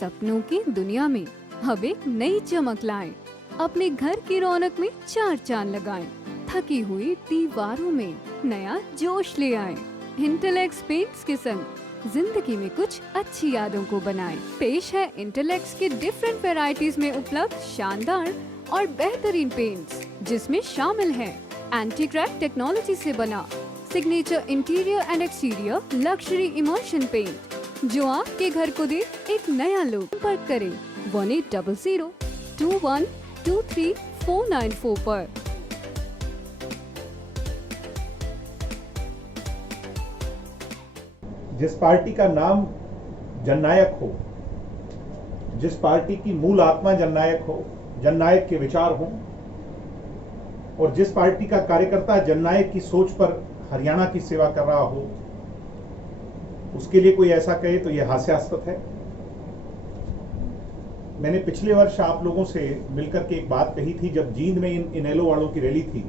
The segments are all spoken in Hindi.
सपनों की दुनिया में अब एक नई चमक लाएं। अपने घर की रौनक में चार चांद लगाएं। थकी हुई दीवारों में नया जोश ले आएं। इंटेलेक्स पेंट्स के संग जिंदगी में कुछ अच्छी यादों को बनाएं। पेश है इंटेलेक्स के डिफरेंट वैरायटीज में उपलब्ध शानदार और बेहतरीन पेंट्स, जिसमें शामिल है एंटी क्रैक टेक्नोलॉजी से बना signature interior and exterior luxury immersion paint, जो आपके घर को दे एक नया लुक। संपर्क करें 180021239494 पर। जिस पार्टी का नाम जननायक हो, जिस पार्टी की मूल आत्मा जननायक हो, जननायक के विचार हों, और जिस पार्टी का कार्यकर्ता जननायक की सोच पर हरियाणा की सेवा कर रहा हो, उसके लिए कोई ऐसा कहे तो यह हास्यास्पद है। मैंने पिछले वर्ष आप लोगों से मिलकर के एक बात कही थी, जब जींद में इन इनेलो वालों की रैली थी।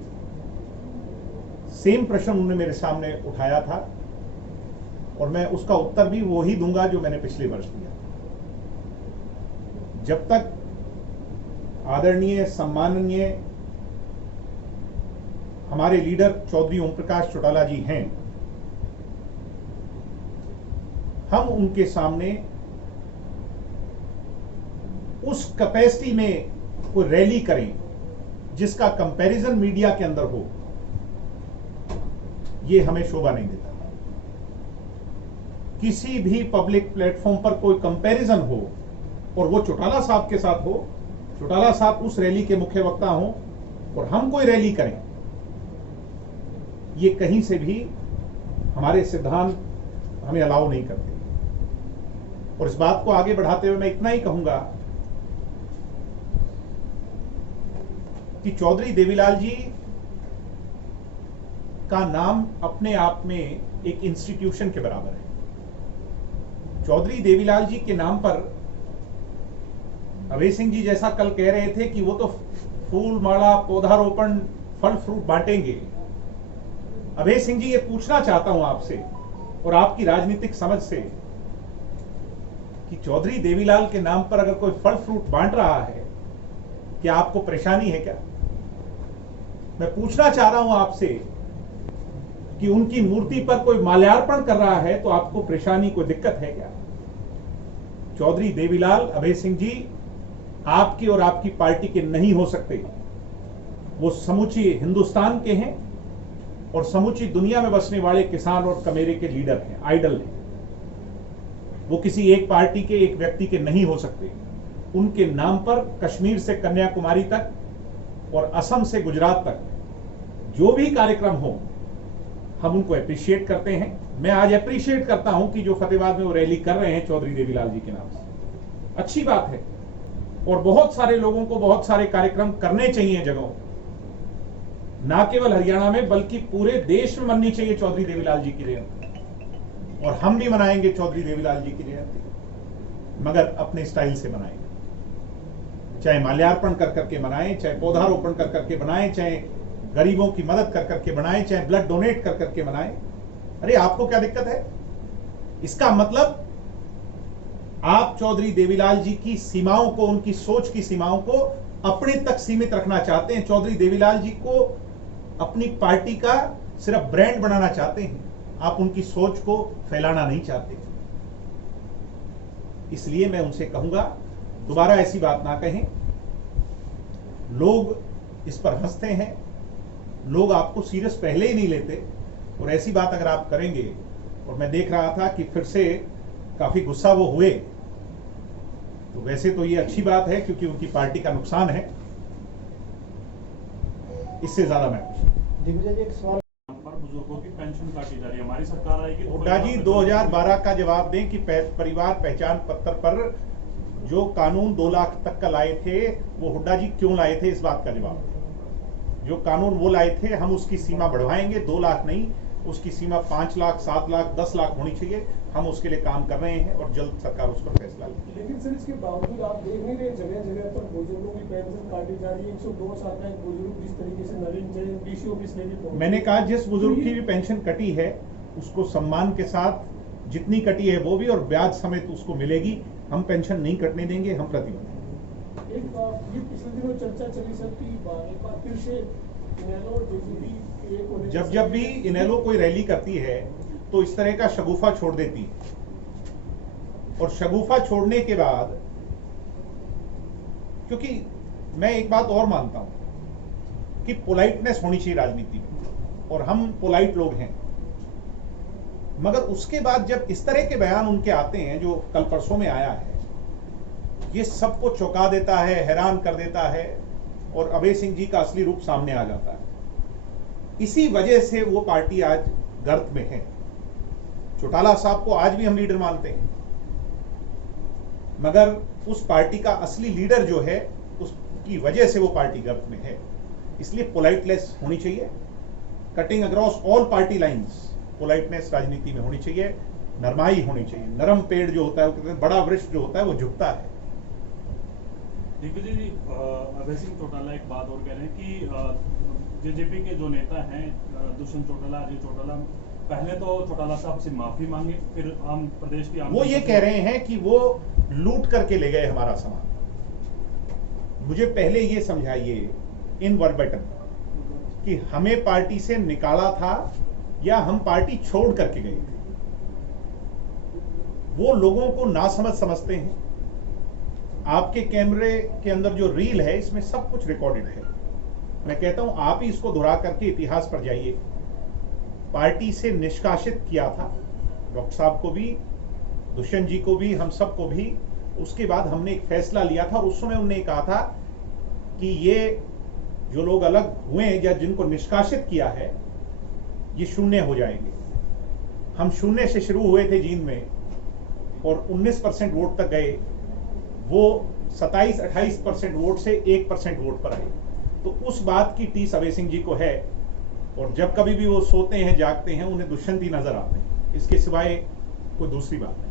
सेम प्रश्न उन्होंने मेरे सामने उठाया था और मैं उसका उत्तर भी वही दूंगा जो मैंने पिछले वर्ष दिया। जब तक आदरणीय सम्माननीय हमारे लीडर चौधरी ओम प्रकाश चौटाला जी हैं, हम उनके सामने उस कैपेसिटी में कोई रैली करें जिसका कंपैरिजन मीडिया के अंदर हो, यह हमें शोभा नहीं देता। किसी भी पब्लिक प्लेटफॉर्म पर कोई कंपैरिजन हो और वो चौटाला साहब के साथ हो, चौटाला साहब उस रैली के मुख्य वक्ता हों और हम कोई रैली करें, ये कहीं से भी हमारे सिद्धांत हमें अलाउ नहीं करते। और इस बात को आगे बढ़ाते हुए मैं इतना ही कहूंगा कि चौधरी देवीलाल जी का नाम अपने आप में एक इंस्टीट्यूशन के बराबर है। चौधरी देवीलाल जी के नाम पर अभय सिंह जी जैसा कल कह रहे थे कि वो तो फूल माला पौधारोपण फल फ्रूट बांटेंगे। अभय सिंह जी, ये पूछना चाहता हूं आपसे और आपकी राजनीतिक समझ से कि चौधरी देवीलाल के नाम पर अगर कोई फल फ्रूट बांट रहा है, क्या आपको परेशानी है क्या? मैं पूछना चाह रहा हूं आपसे कि उनकी मूर्ति पर कोई माल्यार्पण कर रहा है तो आपको परेशानी, कोई दिक्कत है क्या? चौधरी देवीलाल, अभय सिंह जी आपके और आपकी पार्टी के नहीं हो सकते। वो समूची हिंदुस्तान के हैं और समूची दुनिया में बसने वाले किसान और कमेरे के लीडर हैं, आइडल हैं। वो किसी एक पार्टी के, एक व्यक्ति के नहीं हो सकते। उनके नाम पर कश्मीर से कन्याकुमारी तक और असम से गुजरात तक जो भी कार्यक्रम हो, हम उनको अप्रिशिएट करते हैं। मैं आज अप्रिशिएट करता हूं कि जो फतेहाबाद में वो रैली कर रहे हैं चौधरी देवीलाल जी के नाम से, अच्छी बात है। और बहुत सारे लोगों को बहुत सारे कार्यक्रम करने चाहिए जगहों, ना केवल हरियाणा में बल्कि पूरे देश में मननी चाहिए चौधरी देवीलाल जी की जयंती। और हम भी मनाएंगे चौधरी देवीलाल जी की जयंती, मगर अपने स्टाइल से मनाएंगे। चाहे माल्यार्पण कर करके मनाएं, चाहे पौधारोपण कर करके बनाएं, चाहे गरीबों की मदद कर करके बनाएं, चाहे ब्लड डोनेट कर करके बनाएं। अरे आपको क्या दिक्कत है? इसका मतलब आप चौधरी देवीलाल जी की सीमाओं को, उनकी सोच की सीमाओं को अपने तक सीमित रखना चाहते हैं। चौधरी देवीलाल जी को अपनी पार्टी का सिर्फ ब्रांड बनाना चाहते हैं, आप उनकी सोच को फैलाना नहीं चाहते। इसलिए मैं उनसे कहूंगा, दोबारा ऐसी बात ना कहें। लोग इस पर हंसते हैं, लोग आपको सीरियस पहले ही नहीं लेते, और ऐसी बात अगर आप करेंगे, और मैं देख रहा था कि फिर से काफी गुस्सा वो हुए, तो वैसे तो ये अच्छी बात है क्योंकि उनकी पार्टी का नुकसान है। इससे ज्यादा मैं दिग्विजय जी, एक सवाल बुजुर्गों की पेंशन काटी जा रही है, हमारी सरकार आएगी तो हुड्डा जी 2012 का जवाब दें कि परिवार पहचान पत्र पर जो कानून 2 लाख तक का लाए थे, वो हुड्डा जी क्यों लाए थे, इस बात का जवाब। जो कानून वो लाए थे, हम उसकी सीमा बढ़वाएंगे, 2 लाख नहीं, उसकी सीमा 5 लाख, 7 लाख, 10 लाख होनी चाहिए। हम उसके लिए काम कर रहे हैं और जल्द सरकार उस पर फैसला लेगी। लेकिन सर, इसके बावजूद आप देख नहीं रहे, जगह जगह पर बुजुर्गों की पेंशन काटी जा रही है। 102 साल का एक बुजुर्ग जिस तरीके से नवीन जैन डीसी ऑफिस में भी, मैंने कहा जिस बुजुर्ग की भी पेंशन कटी है उसको सम्मान के साथ जितनी कटी है वो भी, और ब्याज समेत उसको मिलेगी। हम पेंशन नहीं कटने देंगे, हम प्रतिबद्ध हैं। एक ये पिछले दिनों चर्चा चली सर की एक बार फिर से इनेलो और जेजेपी के एक होने जब जब भी इनेलो कोई रैली करती है तो इस तरह का शगुफा छोड़ देती है, और शगुफा छोड़ने के बाद, क्योंकि मैं एक बात और मानता हूं कि पोलाइटनेस होनी चाहिए राजनीति में, और हम पोलाइट लोग हैं, मगर उसके बाद जब इस तरह के बयान उनके आते हैं जो कल परसों में आया है, ये सबको चौंका देता है, हैरान कर देता है, और अभय सिंह जी का असली रूप सामने आ जाता है। इसी वजह से वो पार्टी आज गर्त में है। चौटाला साहब को आज भी हम लीडर मानते हैं, मगर उस पार्टी का असली लीडर जो है, उसकी वजह से वो पार्टी गर्त में है। इसलिए पोलाइटनेस होनी चाहिए, cutting across all party lines politeness राजनीति में होनी चाहिए, नरमाई होनी चाहिए। नरम पेड़ जो होता है, वो कहते हैं बड़ा वृक्ष जो होता है वो झुकता है। दिग्विजय जी, अभय सिंह चौटाला एक बात और कह रहे हैं कि जेजेपी के जो नेता हैं, दुष्यंत चौटाला, अजय चौटाला, पहले तो चौटाला साहब से माफी मांगे, फिर हम प्रदेश की वो ये कह रहे हैं कि वो लूट करके ले गए हमारा सामान। मुझे पहले ये समझाइए इन वर्बेटम कि हमें पार्टी से निकाला था या हम पार्टी छोड़ करके गए थे। वो लोगों को नासमझ समझते हैं। आपके कैमरे के अंदर जो रील है, इसमें सब कुछ रिकॉर्डेड है। मैं कहता हूं आप ही इसको दोहरा करके इतिहास पर जाइए। पार्टी से निष्कासित किया था डॉक्टर साहब को भी, दुष्यंत जी को भी, हम सबको भी। उसके बाद हमने एक फैसला लिया था, और उस समय उन्होंने कहा था कि ये जो लोग अलग हुए या जिनको निष्कासित किया है, ये शून्य हो जाएंगे। हम शून्य से शुरू हुए थे जींद में, और 19% वोट तक गए। वो 27-28% वोट से 1% वोट पर आए। तो उस बात की टीस अभय सिंह जी को है, और जब कभी भी वो सोते हैं, जागते हैं, उन्हें दुष्यंत ही नजर आते हैं। इसके सिवाय कोई दूसरी बात नहीं।